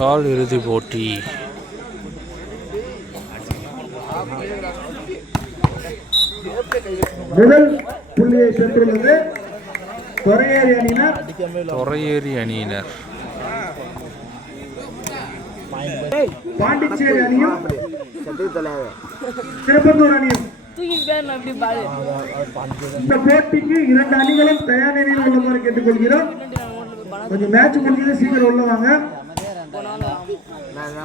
கால் இறுதி போட்டி. முதல் புள்ளியை பெற்றுள்ளது தொரையேரி அணியினர். பாண்டிச்சேரி அணியும் திருப்பத்தூர் அணியும். இந்த போட்டிக்கு 2 அணிகளும் தயார் நிலையில் உள்ளவாறு கேட்டுக்கொள்கிறோம். கொஞ்சம் மேட்ச் முடிஞ்சது, சீக்கிரம் உள்ளவாங்க.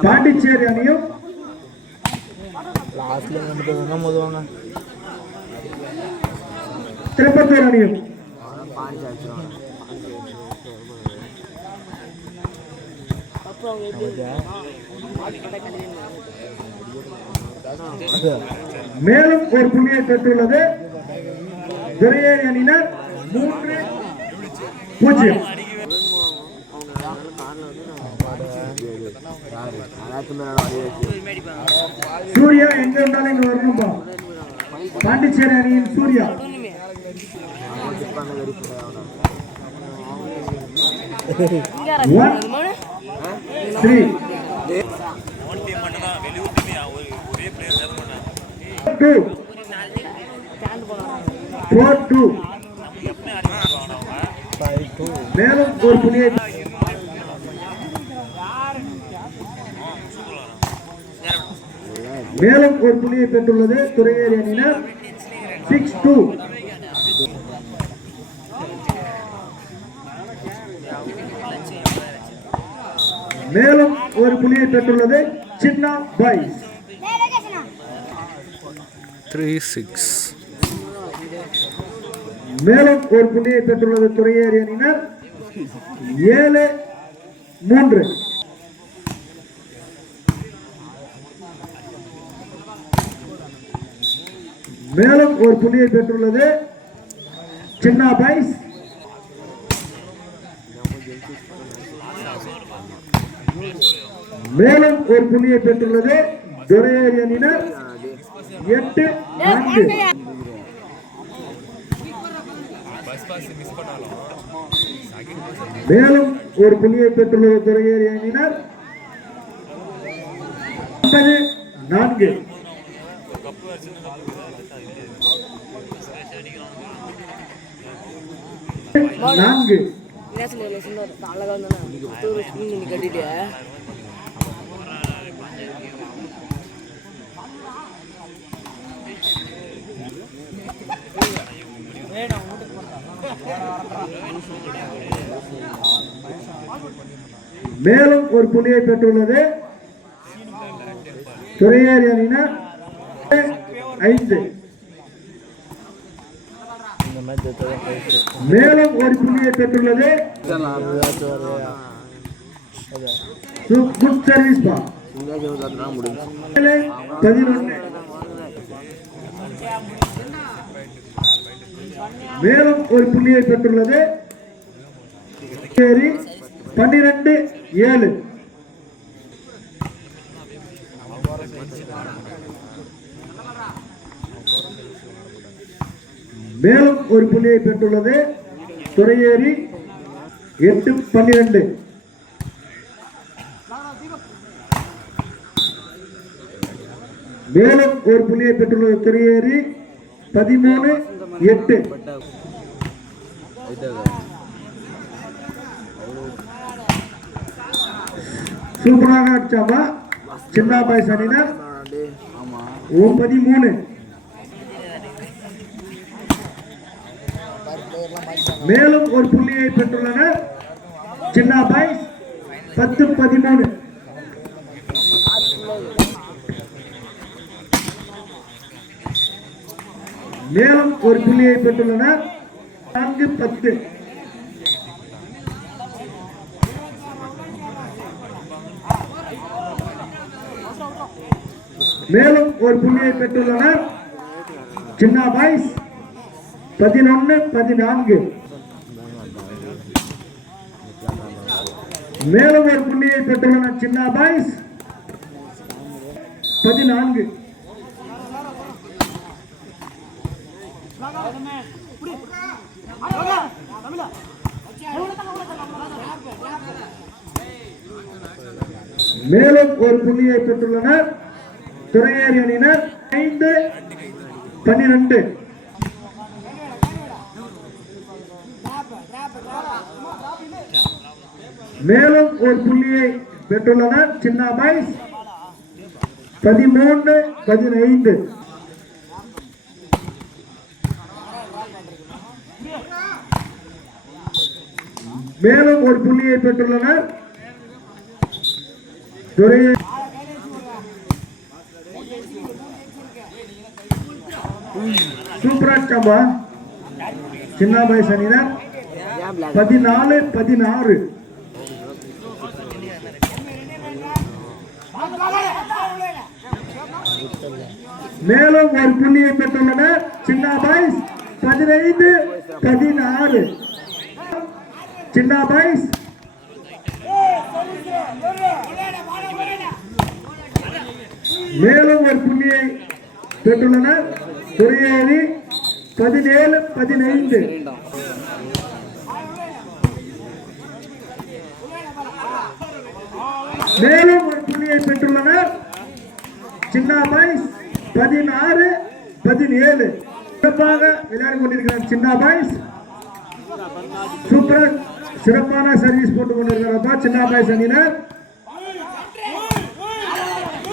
பாண்டிச்சேரி அணியும் திருப்பத்தூர் அணியும். மேலும் ஒரு புள்ளியை பெற்றுள்ளது துரையேரி அணியினர் 3-0. சூர்யா எங்க இருந்தாலும் இங்க வரணும்பா. பாண்டிச்சேரி அணியின் சூர்யா. மேலும் ஒரு புள்ளியை பெற்றுள்ளது துரையேரி அணியினர் 6-2. மேலும் ஒரு புள்ளியை பெற்றுள்ளது சின்ன பாய்ஸ் 3-6. மேலும் ஒரு புள்ளியை பெற்றுள்ளது துரையேரி அணியினர் 7-3. மேலும் ஒரு புள்ளியை பெற்றுள்ளது சின்ன பாய்ஸ். மேலும் ஒரு புள்ளியை பெற்றுள்ளது துரையேரி அணியினர் 8-4. மேலும் ஒரு புள்ளியை பெற்றுள்ளது துரையேரி அணியினர் 9-4. மேலும் ஒரு புள்ளியை பெற்றுள்ளது துரையேரி அணியினர் 5. மேலும் ஒரு புள்ளியை பெற்றுள்ளது குட் சர்வீஸ் பா 11. மேலும் ஒரு புள்ளியை பெற்றுள்ளது 12-7. மேலும் ஒரு புள்ளியை பெற்றுள்ளது துரையேரி 8-12. மேலும் ஒரு புள்ளியை பெற்றுள்ளது துரையேரி 13-8. சூப்பராக அடிச்சாமா சின்ன பாய்ஸ் அணியினர் 13. மேலும் ஒரு புள்ளியை பெற்றுள்ளனர் சின்ன பாய்ஸ் 10-13. மேலும் ஒரு புள்ளியை பெற்றுள்ளனர் 4-10. மேலும் ஒரு புள்ளியை பெற்றுள்ளனர் சின்ன பாய்ஸ் 11-14. மேலும் ஒரு புள்ளியை பெற்றுள்ளனர் சின்ன பாய்ஸ் 14. மேலும் ஒரு புள்ளியை பெற்றுள்ளனர் துறையேறி அணியினர் 5-12. மேலும் ஒரு புள்ளியை பெற்றுள்ளனர் சின்ன பாய்ஸ் 13-15. மேலும் ஒரு புள்ளியை பெற்றுள்ளனர் துறையேறி சூப்பராஜ் சம்பா சின்ன பாய்ஸ் அணியினர் 14-16. மேலும் ஒரு புள்ளியை பெற்றுள்ளனர் சின்ன பாய்ஸ் 15-16. சின்ன பாய்ஸ் மேலும் ஒரு புள்ளியை பெற்றுள்ளனர் துறையேறி 17-15. மேலும் ஒரு புள்ளியை பெற்றுள்ளனர் சின்ன பாய்ஸ் 16-17. சிறப்பாக விளையாடி கொண்டிருக்கிறார் சின்ன பாய்ஸ். சூப்பர் சிறப்பான சர்வீஸ் போட்டுக் கொண்டிருக்கிறப்பா சின்ன பாய்ஸ் அணியினர்.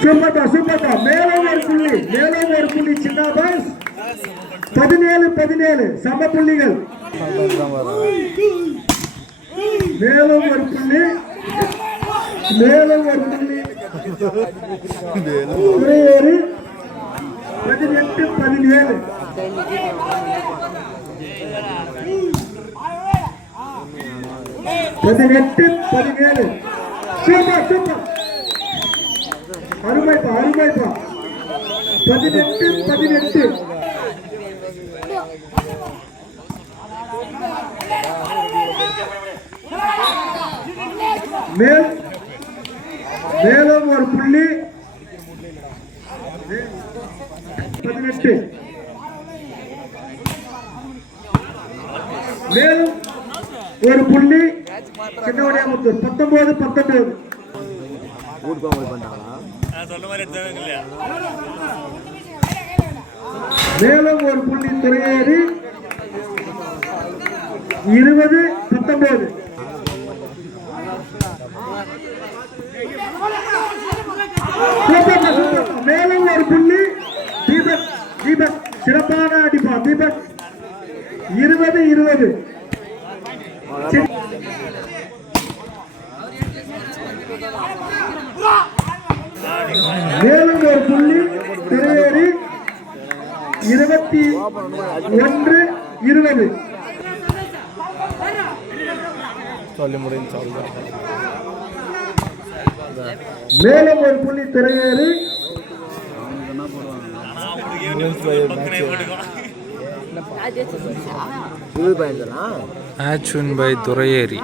சூப்பர்பா மேலும் ஒரு புள்ளி சின்ன பாய்ஸ் 17-17 சம புள்ளிகள். மேலும் ஒரு புள்ளி துறையேறி 18-17. சூப்பர் அருமைப்பா 18-18. மேலும் ஒரு புள்ளி 18. மேலும் ஒரு புள்ளி சின்னவடியாமுத்தூர் 19-19. மேலும் ஒரு புள்ளி துறையேறி 20-19. மேலும் ஒரு புள்ளி தீபக் சிறப்பான அடிப்பா தீபக் 20-20. மேலும் ஒரு புள்ளி துறையேறி 21-20. மேலும் ஒரு புள்ளி துறையேறி Match win by துறையேறி.